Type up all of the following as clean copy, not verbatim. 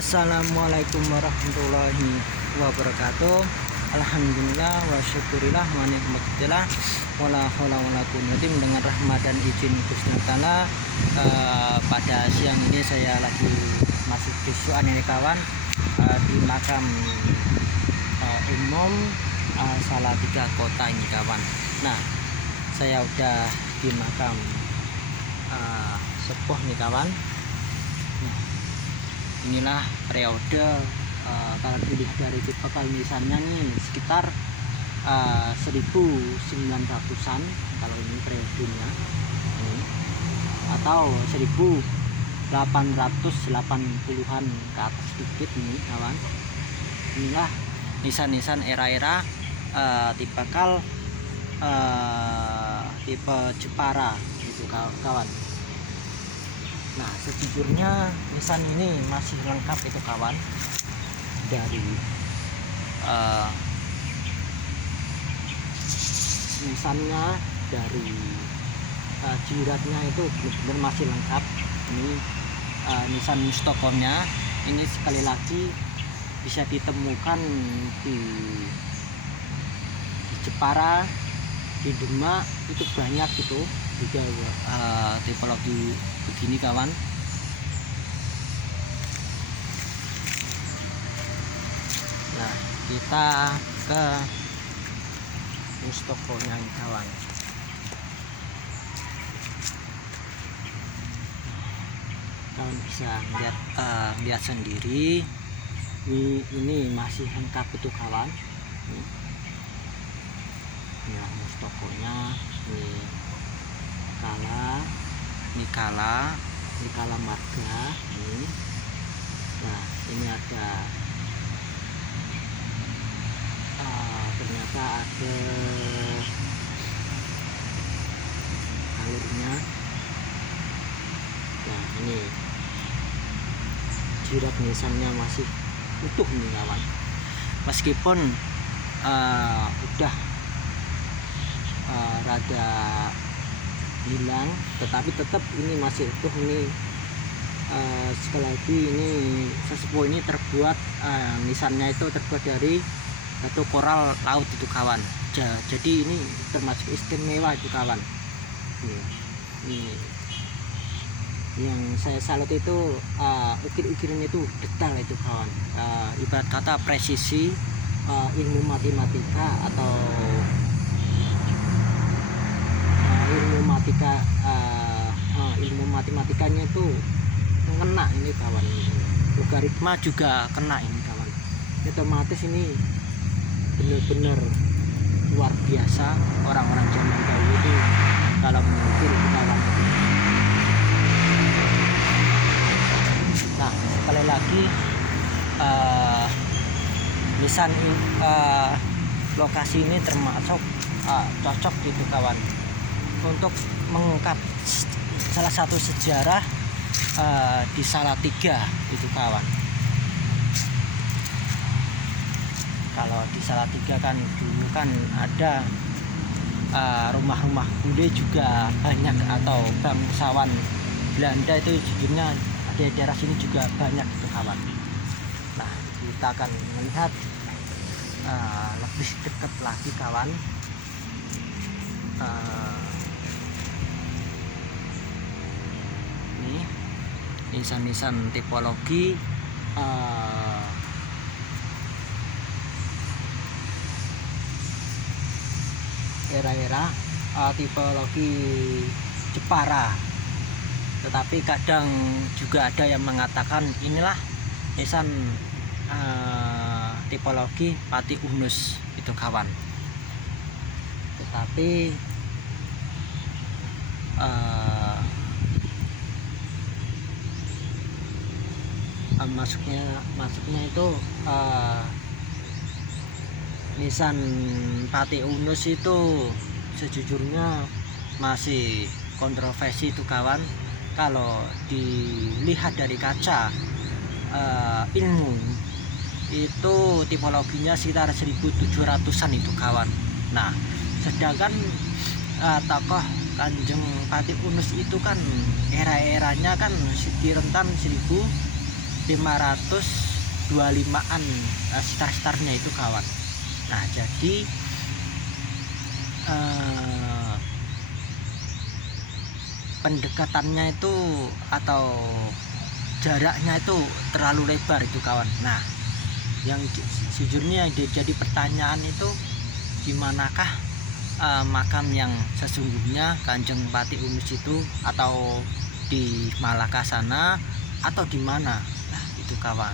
Assalamualaikum warahmatullahi wabarakatuh. Alhamdulillah wa syukurillah wa ni'matillah wala haula wala quwwata dengan rahmat dan izin Gusti Allah. Pada siang ini saya lagi masuk visuan ini kawan, di makam umum Salatiga Kota ini kawan. Nah, saya udah di makam sepuh nih kawan. Nah, inilah periode kalau dilihat dari tipe nisannya nih sekitar 1900-an kalau ini periodenya ini, atau 1880-an ke atas sedikit nih kawan. Inilah nisan-nisan era-era tipikal tipe Jepara gitu kawan. Nah, sejujurnya nisan ini masih lengkap itu kawan, dari nisannya, dari jiratnya itu benar-benar masih lengkap. Ini nisan mustokonya ini sekali lagi bisa ditemukan di Jepara, di Demak itu banyak gitu juga tipologi begini kawan. Nah, kita ke mustokonya ini kawan. Kalian bisa lihat sendiri, ini masih lengkap itu kawan. Nah, mustokonya ini kala marga ini. Nah, ini ada ternyata ada alurnya. Nah, ini jirat nisannya masih utuh nih kawan, meskipun udah rada hilang, tetapi tetap ini masih utuh. Ini sekali lagi ini sesepuh ini terbuat nisannya itu terbuat dari batu koral laut itu kawan. Jadi ini termasuk istimewa itu kawan. Ini yang saya salut itu ukir-ukiran itu detail itu kawan. Ibarat kata presisi ilmu matematika atau ilmu matematikanya itu kena ini kawan. Logaritma juga kena ini kawan. Otomatis ini benar-benar luar biasa orang-orang zaman dahulu itu kalau mengukir itu kawan. Nah, sekali lagi nisan lokasi ini termasuk cocok gitu kawan untuk mengungkap salah satu sejarah di Salatiga itu kawan. Kalau di Salatiga kan dulu kan ada rumah-rumah bule juga banyak, atau bangsawan Belanda itu jujurnya di daerah sini juga banyak itu kawan. Nah, kita akan melihat lebih dekat lagi kawan. Ini nisan-nisan tipologi era-era tipologi Jepara, tetapi kadang juga ada yang mengatakan inilah nisan tipologi Pati Unus itu kawan. Tetapi masuknya itu nisan Pati Unus itu sejujurnya masih kontroversi itu kawan. Kalau dilihat dari kaca ilmu itu tipologinya sekitar 1700-an itu kawan. Nah, sedangkan tokoh Kanjeng Pati Unus itu kan era-eranya kan di rentan 1500 525-an sekitar-sekitarnya itu kawan. Nah jadi pendekatannya itu atau jaraknya itu terlalu lebar itu kawan. Nah yang sejujurnya jadi pertanyaan itu, dimanakah makam yang sesungguhnya Kanjeng Pati Unus itu, atau di Malaka sana atau di mana? Nah itu kawan,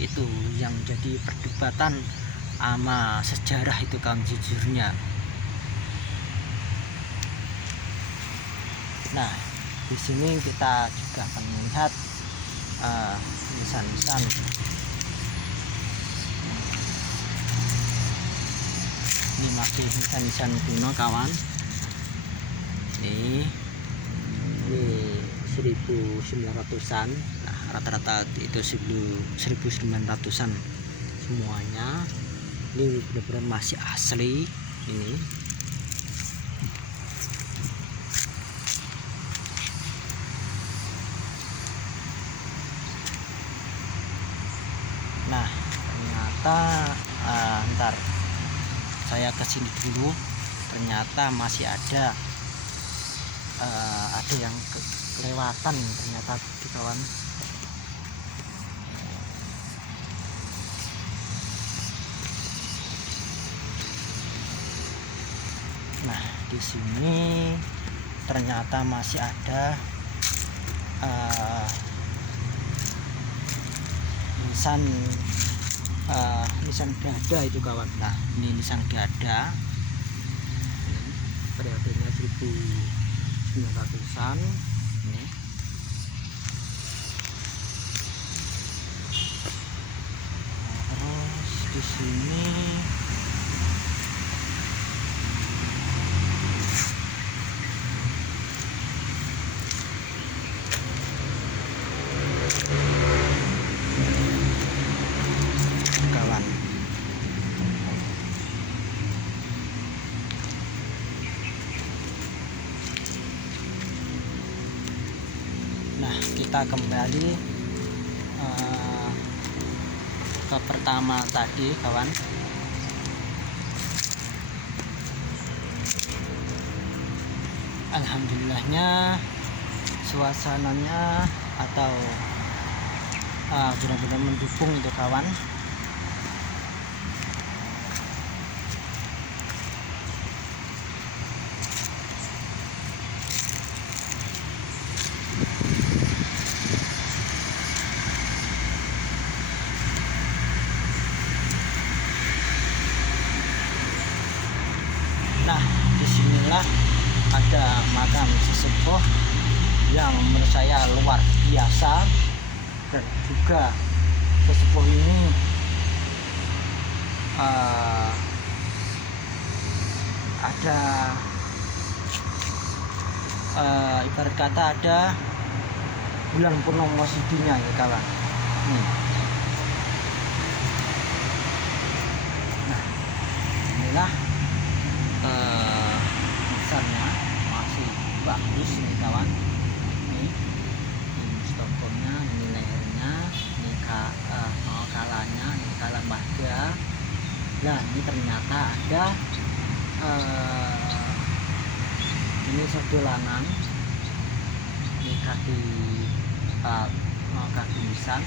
itu yang jadi perdebatan sama sejarah itu kawan sejujurnya. Nah di sini kita juga akan melihat nisan-nisan ini, masih nisan-nisan kuno kawan. Ini 1900-an. Nah rata-rata itu 1900-an semuanya. Ini benar-benar masih asli ini. Nah ternyata ntar saya kesini dulu, ternyata masih ada yang kelewatan ternyata kawan. Nah di sini ternyata masih ada nisan dada itu kawan. Nah ini nisan dada, periodenya 1900-an ini. Terus di sini kawan. Nah kita kembali ke pertama tadi kawan. Alhamdulillahnya suasananya atau benar-benar mendukung itu kawan. Nah disinilah ada makam sesepuh yang menurut saya luar biasa, dan juga sesepuh ini ada ibarat kata ada bulan purnomo sidinya ya kawan. Nah inilah nisannya masih bagus nih kawan. Ini stokonya, ini lehernya, ini kalanya, ini kala baja. Nah ini ternyata ada ini satu lanang, ini kaki nisan.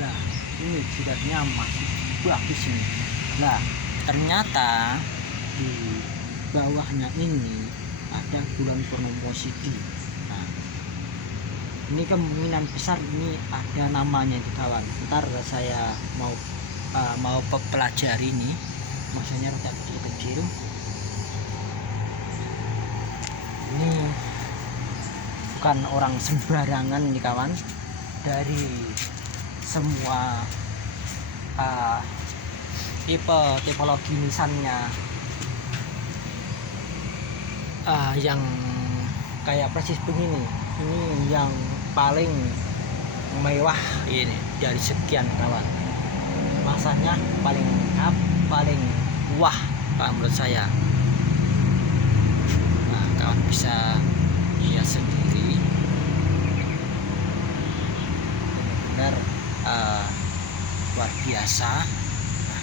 Nah ini jidatnya masih bagus ini. Nah ternyata di bawahnya ini ada bulan purnomo sidi. Nah ini kemungkinan besar ini ada namanya itu kawan. Ntar saya mau pelajari ini, maksudnya rada kecil-kecil. Ini bukan orang sembarangan ini kawan. Dari semua tipologi nisannya yang kayak persis begini, ini yang paling mewah ini dari sekian kawan. Masanya paling lengkap, paling wah menurut saya. Nah kawan bisa lihat sendiri. luar biasa. Nah,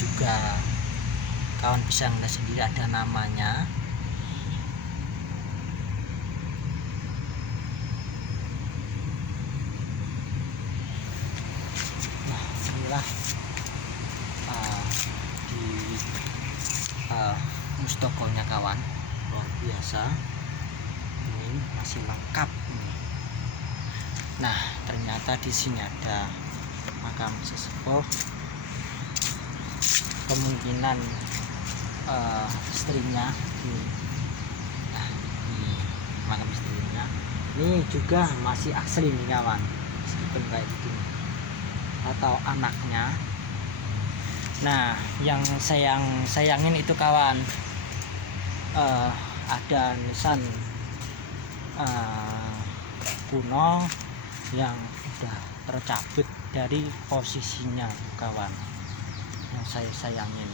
juga kawan bisa melihat sendiri ada namanya. Nah, inilah di mustokonya kawan, luar biasa. Ini masih lengkap ini. Nah, ternyata di sini ada makam sesepuh, kemungkinan istrinya. Nah, ini makam istrinya. Ini juga masih asli nih kawan, meskipun kayak begini, atau anaknya. Nah, yang sayangin itu kawan, ada nisan kuno yang udah tercabut dari posisinya kawan, yang saya sayangin.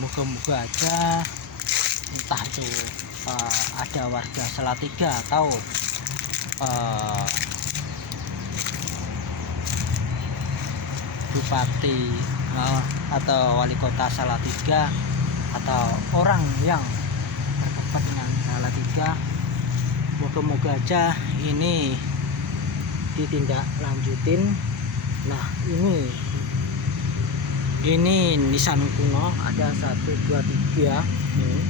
Moga-moga aja entah itu ada warga Salatiga atau bupati atau wali kota Salatiga atau orang yang berdekat dengan Salatiga, moga-moga aja ini ditindaklanjutin. Nah, ini nisan kuno ada 1, 2, 3 nih.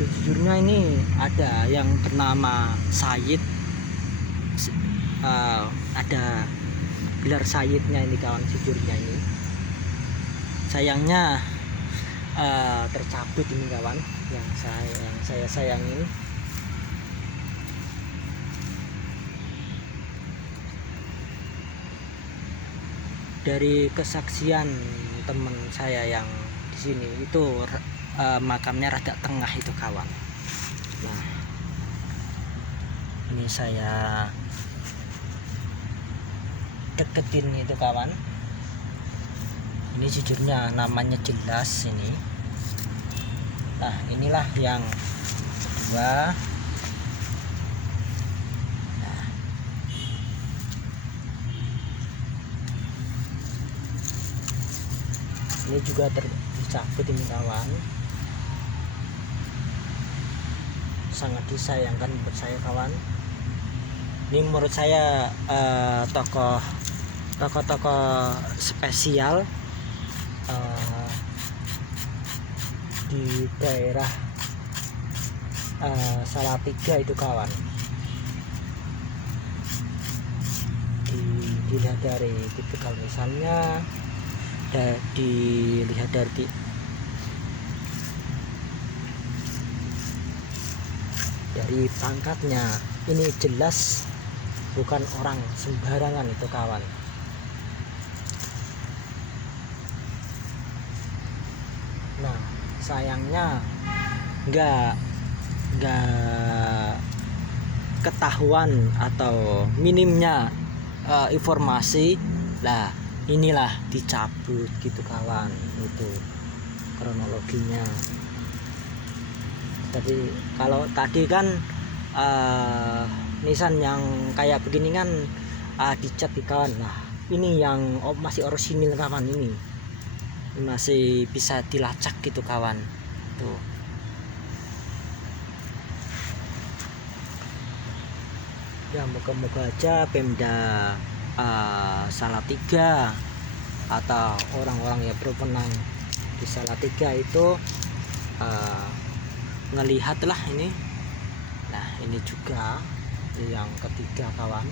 Sejujurnya ini ada yang bernama Sayyid, ada gelar Sayyidnya ini kawan, sejujurnya ini sayangnya tercabut ini kawan, yang saya sayangin. Dari kesaksian teman saya yang di sini itu makamnya rada tengah itu kawan. Nah, ini saya deketin itu kawan. Ini jujurnya namanya jelas ini. Nah, inilah yang kedua. Nah, ini juga tercabut ini kawan. Sangat disayangkan buat saya kawan. Ini menurut saya tokoh-tokoh spesial di daerah Salatiga itu kawan. Dilihat dari tipikal nisannya, dilihat dari pangkatnya, ini jelas bukan orang sembarangan itu kawan. Nah, sayangnya nggak ketahuan atau minimnya informasi. Lah, inilah dicabut gitu kawan, itu kronologinya. Tapi kalau tadi kan nisan yang kayak begini kan dicat di kawan. Nah, ini yang masih orisinil kawan, ini masih bisa dilacak gitu kawan. Tuh. Ya, moga-moga aja Pemda Salatiga atau orang-orang yang berwenang di Salatiga itu ngelihatlah ini. Nah, ini juga yang ketiga kawan.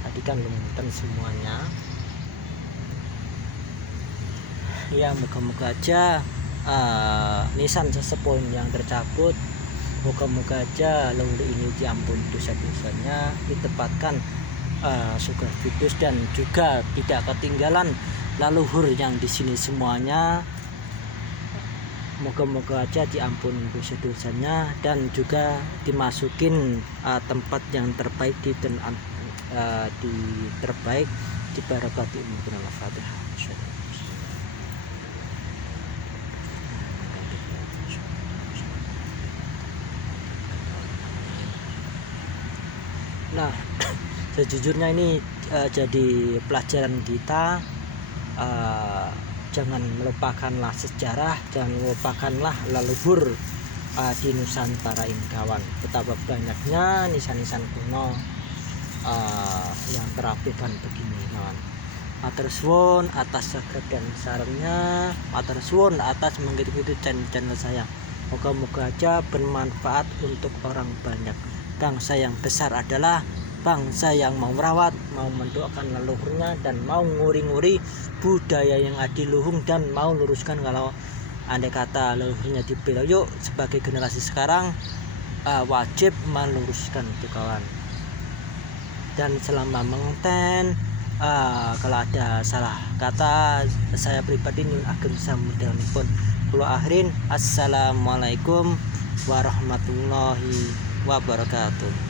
Tadi kan lumputan semuanya. Ya, moga-moga aja nisan sesepuh yang tercabut, moga-moga aja leluhur ini diampuni dosa-dosanya, ditempatkan surga Firdaus, dan juga tidak ketinggalan leluhur yang di sini semuanya. Moga-moga aja diampuni dosa-dosanya dan juga dimasukin tempat yang terbaik di terbaik di barakati mungkin Al-Fatihah. Nah, Sejujurnya ini jadi pelajaran kita, jangan melupakanlah sejarah, jangan melupakanlah leluhur di Nusantara ini kawan. Betapa banyaknya nisan-nisan kuno yang terapikan begini kawan. Matur suwun atas saged dan sarannya, matur suwun atas mengikuti channel saya. Moga-moga aja bermanfaat untuk orang banyak. Bangsa yang besar adalah bangsa yang mau merawat, mau mendoakan leluhurnya, dan mau nguri-nguri budaya yang adiluhung, dan mau luruskan kalau andai kata leluhurnya dibela. Yuk sebagai generasi sekarang wajib meluruskan itu kawan. Dan selama mengonten, kalau ada salah kata saya pribadi nyuwun ageng samudayanipun kula akhirin. Assalamualaikum warahmatullahi wabarakatuh.